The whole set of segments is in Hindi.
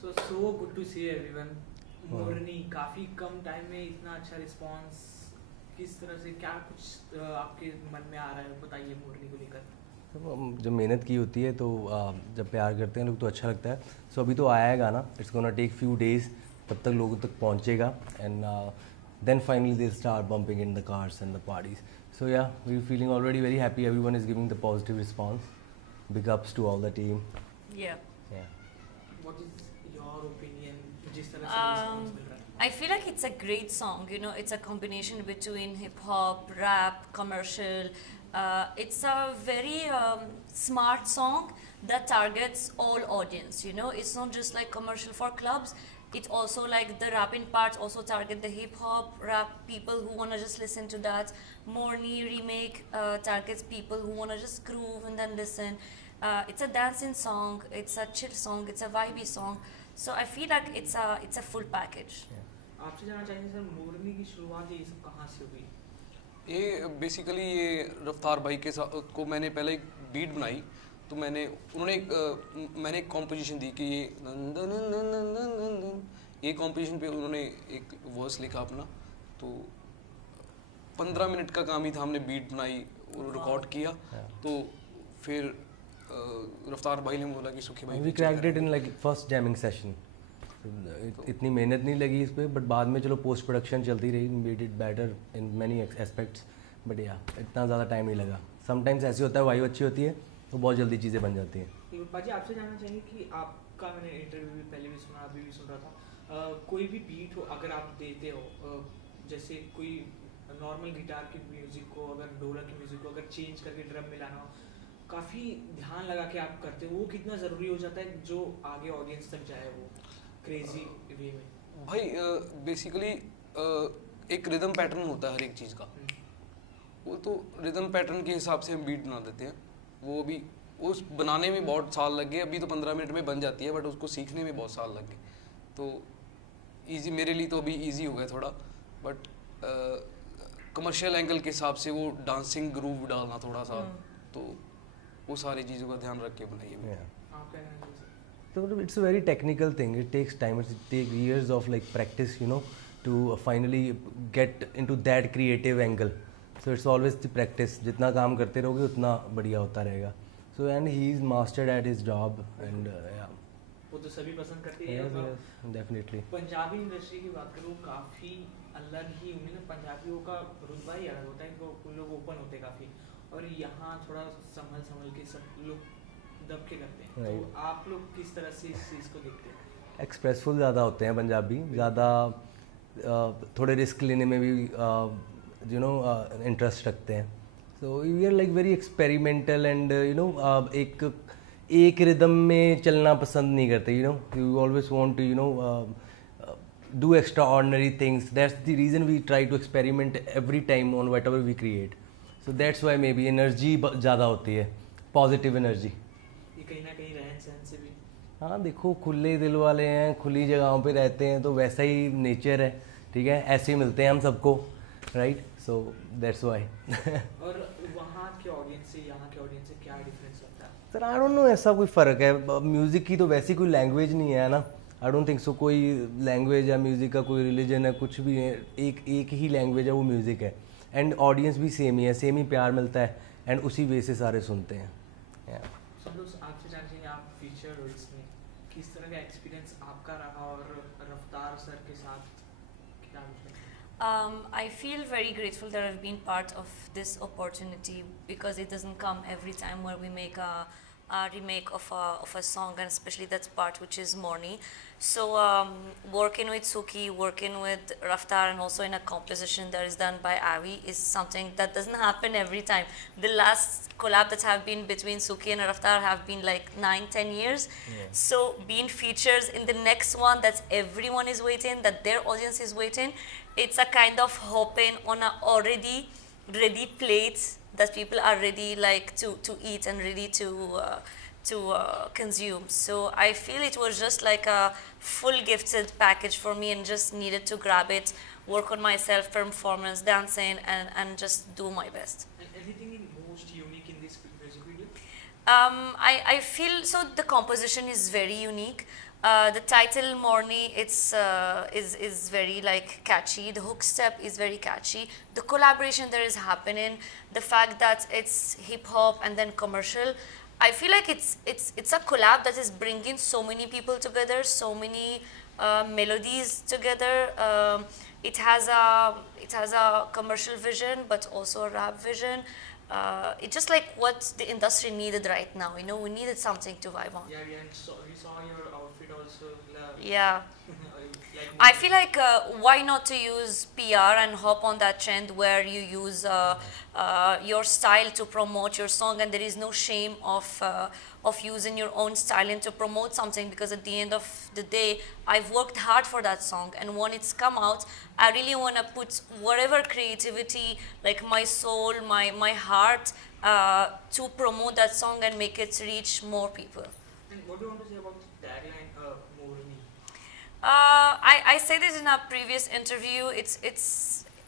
So good to see everyone. मोरनी काफी कम टाइम में इतना अच्छा रिस्पांस, किस तरह से क्या कुछ आपके मन में आ रहा है, बताइए मोरनी को लेकर। तो जब मेहनत की होती है तो जब प्यार करते हैं लोग तो अच्छा लगता है. सो अभी तो आया है गाना, it's gonna take few days, तब तक लोगों तक पहुंचेगा and then finally they start bumping in the cars and the parties. So yeah we feeling already very happy, everyone is giving the positive response. Big ups to all the team. What is your opinion जिस तरह से रिस्पांस मिल रहा है? I feel like it's a great song. You know, it's a combination between hip hop, rap, commercial. It's a very smart song that targets all audience. You know, it's not just like commercial for clubs. It also like the rapping parts also target the hip hop rap people who wanna just listen to that. Morni remake targets people who wanna just groove and then listen. It's a dancing song. It's a chill song. It's a vibey song. So I feel like it's a full package. आपसे जानना चाहेंगे सर, मोरनी की शुरुआत ये सब कहाँ से हुई? ये बेसिकली ये रफ्तार भाई के साथ को मैंने पहले एक बीट बनाई, तो मैंने एक कॉम्पोजिशन दी कि ये कॉम्पोजिशन पे उन्होंने एक वर्स लिखा अपना, तो 15 मिनट का काम ही था. हमने बीट बनाई और रिकॉर्ड किया, तो फिर रफ्तार भाई ने बोला कि सुखी भाई we cracked it in like first jamming session. इतनी मेहनत नहीं लगी इस पर, बट बाद में चलो पोस्ट प्रोडक्शन चलती रही, made it better in many aspects. But या इतना ज़्यादा टाइम नहीं लगा. समटाइम्स ऐसे होता है, वाइब अच्छी होती है तो बहुत जल्दी चीज़ें बन जाती हैं. पाजी आपसे जानना चाहेंगे कि आपका मैंने इंटरव्यू भी पहले भी सुना, अभी भी सुन रहा था, कोई भी बीट हो अगर आप देते हो, जैसे कोई नॉर्मल गिटार की म्यूज़िक को, अगर ढोलक की म्यूज़िक को अगर चेंज करके ड्रम मिलाना हो, काफ़ी ध्यान लगा के आप करते हो, वो कितना ज़रूरी हो जाता है जो आगे ऑडियंस तक जाए वो क्रेजी वे में? भाई बेसिकली एक रिदम पैटर्न होता है हर एक चीज़ का, वो तो रिदम पैटर्न के हिसाब से हम बीट बना देते हैं. वो भी उस बनाने में बहुत साल लग गए, अभी तो 15 मिनट में बन जाती है, बट उसको सीखने में बहुत साल लग गए. तो इजी मेरे लिए तो अभी इजी हो गया थोड़ा, बट कमर्शियल एंगल के हिसाब से वो डांसिंग ग्रूव डालना थोड़ा सा, तो वो सारी चीज़ों का ध्यान रख के बनाइए. So it's a very technical thing. It takes time. It takes years of like practice, you know, to finally get into that creative angle. So it's always the practice. जितना काम करते रहोगे उतना बढ़िया होता रहेगा. So and he is mastered at his job and yeah. वो तो सभी पसंद करते हैं. Yes, definitely. पंजाबी इंडस्ट्री की बात करूँ, काफ़ी अलग ही उन्हें ना, पंजाबियों का रुतबा ही अलग होता है, वो लोग ओपन होते हैं काफ़ी, और यहाँ थोड़ा संभल के सब लोग दब के करते हैं. तो आप लोग किस तरह से इस चीज़ को देखते हैं? एक्सप्रेसफुल ज़्यादा होते हैं पंजाबी, ज़्यादा थोड़े रिस्क लेने में भी यू नो इंटरेस्ट रखते हैं. So we are like very experimental and you know एक रिदम में चलना पसंद नहीं करते. You know you always want to you know do extraordinary things. That's the reason we try to experiment every time on whatever we create. So that's why maybe energy ज़्यादा होती है, पॉजिटिव एनर्जी. कहीं ना कहीं रहन सहन से भी, हाँ देखो खुले दिल वाले हैं, खुली जगहों पे रहते हैं, तो वैसा ही नेचर है. ठीक है, ऐसे ही मिलते हैं हम सबको, राइट? So that's Y. और वहाँ के ऑडियंस से यहाँ के ऑडियंस से क्या डिफरेंस लगता है? सर आई डोंट नो, ऐसा कोई फ़र्क है. म्यूज़िक की तो वैसी कोई लैंग्वेज नहीं है ना. आई डोंट थिंक सो कोई लैंग्वेज है म्यूज़िक का, कोई रिलीजन है, कुछ भी है. एक ही लैंग्वेज है, वो म्यूज़िक है. एंड ऑडियंस भी सेम ही है, सेम ही प्यार मिलता है, एंड उसी वे से सारे सुनते हैं. आपसे जानना चाहिए, आप फीचर हो इसमें, किस तरह का एक्सपीरियंस आपका रहा, और रफ्तार सर के साथ क्या? I feel very grateful that I've been part of this opportunity, because it doesn't come every time where we make a remake of a song, and especially that part which is Morni. So working with Suki, working with Raftar, and also in a composition that is done by Avi is something that doesn't happen every time. The last collab that have been between Suki and Raftar have been like 9-10 years. Yeah. So being features in the next one that everyone is waiting, that their audience is waiting, it's a kind of hopping on a already ready plate that people are ready like to eat and ready to consume. So I feel it was just like a full gifted package for me, and just needed to grab it, work on myself, performance, dancing, and just do my best. And anything most unique in this music video? I feel so the composition is very unique. The title Morni, is very like catchy. The hook step is very catchy. The collaboration there is happening, the fact that it's hip hop and then commercial. I feel like it's a collab that is bringing so many people together, so many melodies together. It has a commercial vision, but also a rap vision. It's just like what the industry needed right now. You know, we needed something to vibe on. Yeah, yeah, and so we saw your outfit also. Yeah. Like I feel like why not to use PR and hop on that trend where you use your style to promote your song, and there is no shame of using your own style and to promote something, because at the end of the day I've worked hard for that song, and when it's come out I really want to put whatever creativity, like my soul, my heart, to promote that song and make it reach more people. And what do you want to say about the tagline, Morni? I said it in a previous interview.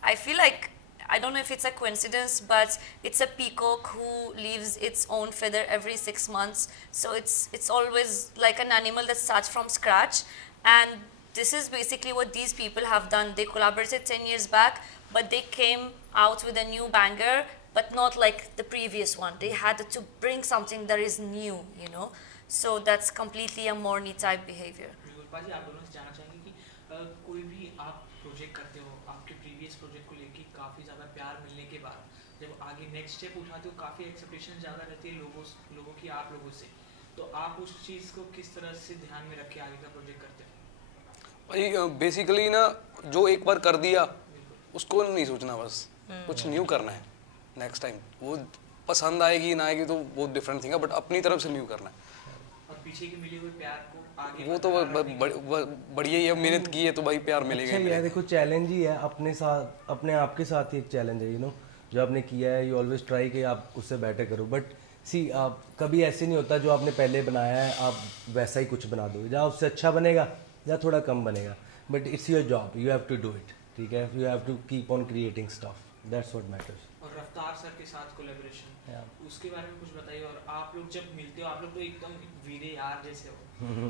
I feel like, I don't know if it's a coincidence, but it's a peacock who leaves its own feather every 6 months. So it's always like an animal that starts from scratch. And this is basically what these people have done. They collaborated 10 years back, but they came out with a new banger, but not like the previous one. They had to bring something that is new, you know. So that's completely a Morni type behavior. पाजी आप दोनों से जानना चाहेंगे कि कोई भी आप प्रोजेक्ट करते हो, आपके प्रीवियस प्रोजेक्ट को लेके काफ़ी ज़्यादा प्यार मिलने के बाद जब आगे नेक्स्ट स्टेप उठाते हो काफ़ी एक्सपेक्टेशन ज़्यादा रहती है लोगों की आप लोगों से, तो आप उस चीज़ को किस तरह से ध्यान में रख के आगे का प्रोजेक्ट करते हो? भाई बेसिकली ना, जो एक बार कर दिया उसको नहीं सोचना, बस कुछ न्यू करना है नेक्स्ट टाइम। वो पसंद आएगी ना आएगी तो वो डिफरेंट थिंग है, बट अपनी तरफ से न्यू करना है। और पीछे की मिली हुई प्यार को आगे वो तो बढ़िया ही है, मेहनत की है तो भाई प्यार मिलेगा। अच्छा ये देखो चैलेंज ही है अपने साथ, अपने आप के साथ ही एक चैलेंज है, यू नो, जो आपने किया है, यू ऑलवेज ट्राई कि आप उससे बेटर करो। बट सी आप कभी ऐसे नहीं होता जो आपने पहले बनाया है आप वैसा ही कुछ बना दो, या उससे अच्छा बनेगा या थोड़ा कम बनेगा, but it's your job, you have to do it, ठीक है, you have to keep on creating stuff, that's what matters. और रफ्तार सर के साथ कोलैबोरेशन, उसके बारे में कुछ बताइए। और आप लोग जब मिलते हो, आप लोग तो एकदम वीरे यार जैसे हो,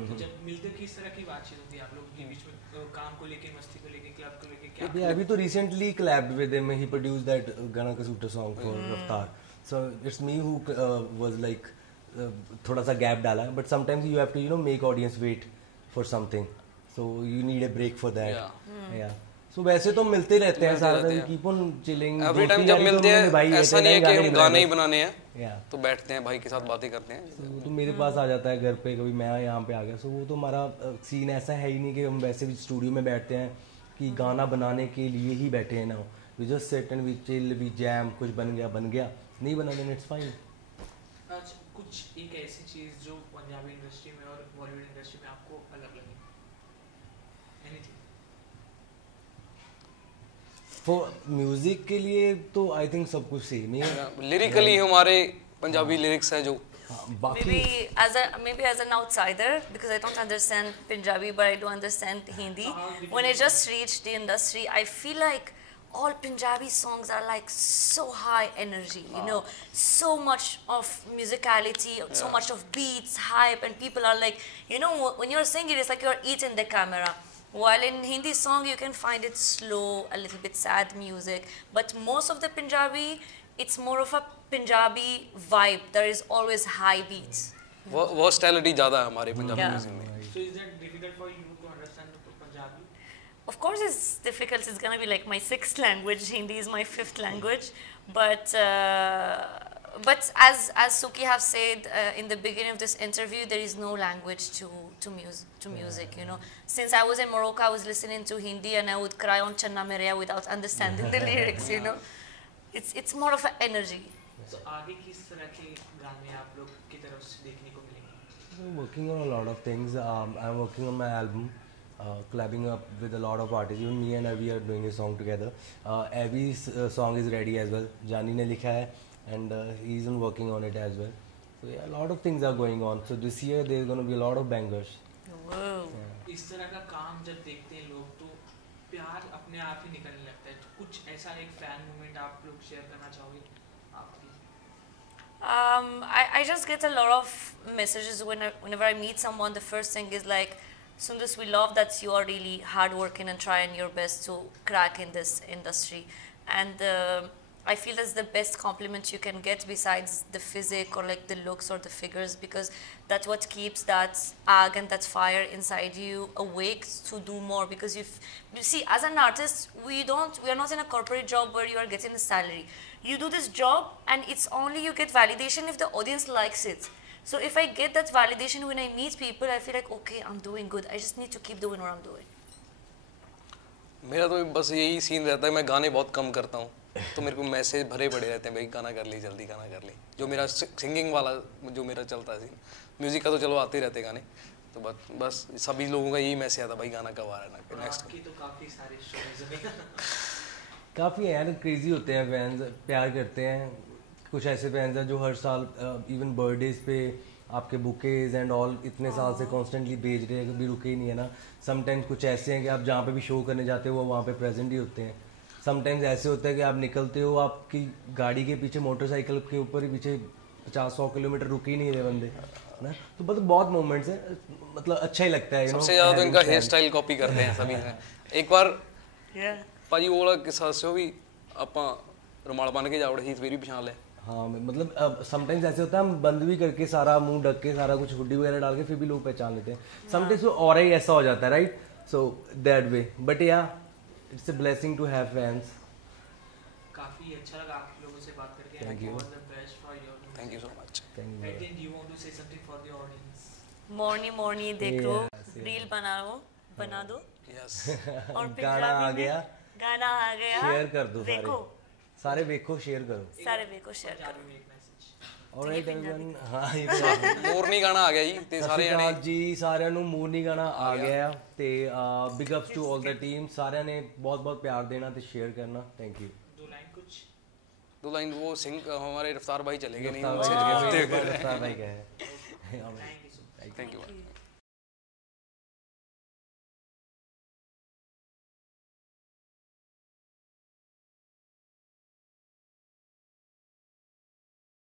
तो जब मिलते हो किस तरह की बातचीत होती है आप लोग के बीच में, काम को लेके, मस्ती को लेके, क्लब को लेके, क्या? Yeah, अभी तो recently collabed with him. He produced that Gana Kasuta song for Raftaar. So it's me who was like थोड़ा सा gap डाला. But sometimes you have to, you know, make audience wait for something. So you need a break for that. Yeah. So वैसे तो मिलते रहते हैं सारा दिन, keep on chilling. Every time जब मिलते हैं ऐसा नहीं है कि हम गाने ही बनाने हैं, तो बैठते हैं भाई के साथ बातें करते हैं। तो मेरे पास आ जाता है घर पे, कभी मैं यहाँ पे आ गया। सो वो तो हमारा सीन ऐसा है ही नहीं कि हम वैसे भी स्टूडियो में बैठते हैं कि गाना बनाने के लिए ही बैठे हैं ना। We just sit and we chill, we jam, कुछ बन गया, नहीं बना देन इट्स फाइन। अच्छा, कुछ एक ऐसी चीज़ जो पंजाबी इंडस्ट्री में और बॉलीवुड इंडस्ट्री में आपको अलग लगी? एनीथिंग? फॉर म्यूजिक के लिए तो आई थिंक सब कुछ सेम ही है। लिरिकली हमारे पंजाबी लिरिक्स हैं जो maybe as an outsider, because I don't understand Punjabi but I do understand Hindi. When I just reached the industry, I feel like all Punjabi songs are like so high energy, you know, so much of musicality, so much of beats, hype, and people are like, you know, when you're singing it's like you're eating the camera. While in Hindi song you can find it slow, a little bit sad music, but most of the Punjabi, it's more of a Punjabi vibe. There is always high beats. Versatility ज़्यादा है हमारे पंजाबी म्यूजिक में। So is that difficult for you to understand the Punjabi? Of course it's difficult. It's gonna be like my 6th language. Hindi is my 5th language. But as Suki have said in the beginning of this interview, there is no language to music. You know, since I was in Morocco, I was listening to Hindi and I would cry on Channa Mereya without understanding the lyrics. You know, it's more of an energy. So आगे किस तरह के गाने आप लोग की तरफ से देखने को मिलेंगे? I'm working on a lot of things. I'm working on my album, collabing up with a lot of artists. Even me and Avi are doing a song together. Avi's song is ready as well. Jani ने लिखा है and he's working on it as well. So yeah, a lot of things are going on. So this year there's going to be a lot of bangers. Whoa. इस तरह का काम जब देखते हैं लोग तो प्यार अपने आप ही निकलने लगता है। तो कुछ ऐसा एक फैन मोमेंट आप लोग शेयर करना चाहोगे? I just get a lot of messages whenever I meet someone. The first thing is like, Sundus, we love that you are really hardworking and trying your best to crack in this industry. And I feel that's the best compliment you can get besides the physique or like the looks or the figures, because that's what keeps that ag and that fire inside you awake to do more. Because you see, as an artist, we are not in a corporate job where you are getting a salary. You do this job and it's only you get validation if the audience likes it. So if I get that validation when I meet people, I feel like, okay, I'm doing good. I just need to keep doing what I'm doing. मेरा तो बस यही सीन रहता है, मैं गाने बहुत कम करता हूँ, तो मेरे को मैसेज भरे पड़े रहते हैं, भाई गाना कर ली, जल्दी गाना कर ली। जो मेरा सिंगिंग वाला जो मेरा चलता है सीन, म्यूजिक का तो चलो आते रहते गाने, तो बस सभी लोगों का यही मैसेज आता, भाई गाना कब आ रहा है ना नेक्स्ट। तो काफ़ी सारे शोज काफ़ी यार क्रेजी होते हैं फैंस, प्यार करते हैं। कुछ ऐसे फैंस हैं जो हर साल इवन बर्थडेज पे आपके बुकेज एंड ऑल इतने साल से कॉन्स्टेंटली भेज रहे हैं, कभी रुके ही नहीं है ना। समटाइम्स कुछ ऐसे हैं कि आप जहाँ पे भी शो करने जाते हो वो वहाँ पे प्रेजेंट ही होते हैं। समटाइम्स ऐसे होता है कि आप निकलते हो, आपकी गाड़ी के पीछे मोटरसाइकिल के ऊपर ही पीछे 50-100 किलोमीटर रुके ही नहीं रहे बंदे ना। तो मतलब बहुत मोमेंट्स हैं, मतलब अच्छा ही लगता है। सबसे ज़्यादा तो इनका हेयर स्टाइल कॉपी करते हैं सभी। एक बार ਭਾਜੀ ਉਹ ਵਾਲਾ ਕਿੱਸਾ ਦੱਸਿਓ ਵੀ ਆਪਾਂ रुमाल बन के जाओ ही मेरी पहचान ले। हाँ मतलब समटाइम्स ऐसे होता है हम बंद भी करके सारा मुंह ढक के सारा कुछ हुडी वगैरह डाल के फिर भी लोग पहचान लेते हैं। समटाइम्स वो और ही ऐसा हो जाता है, right? So that way, but yeah it's a blessing to have fans. काफी अच्छा लगा आप लोगों से बात करके। Thank you, thank you so much. Thank you. Do you want to say something for the audience? मॉर्नी देखो, रील बना दो यस और गाना आ गया, गाना आ गया, शेयर कर दो, सारे देखो, शेयर करो, सारे देखो, शेयर करो। Alright everyone. हाँ ये ਮੋਰਨੀ ਗਾਣਾ ਆ ਗਿਆ ਜੀ ਤੇ ਸਾਰੇ ਜਣੇ ਜੀ ਸਾਰਿਆਂ ਨੂੰ ਮੋਰਨੀ ਗਾਣਾ ਆ ਗਿਆ ਤੇ big ups to all the team. ਸਾਰਿਆਂ ਨੇ बहुत बहुत प्यार देना ਤੇ शेयर करना। Thank you. दो लाइन वो सिंह हमारे रफ्तार भाई चले गए नहीं, रफ्तार भाई का है। Thank you.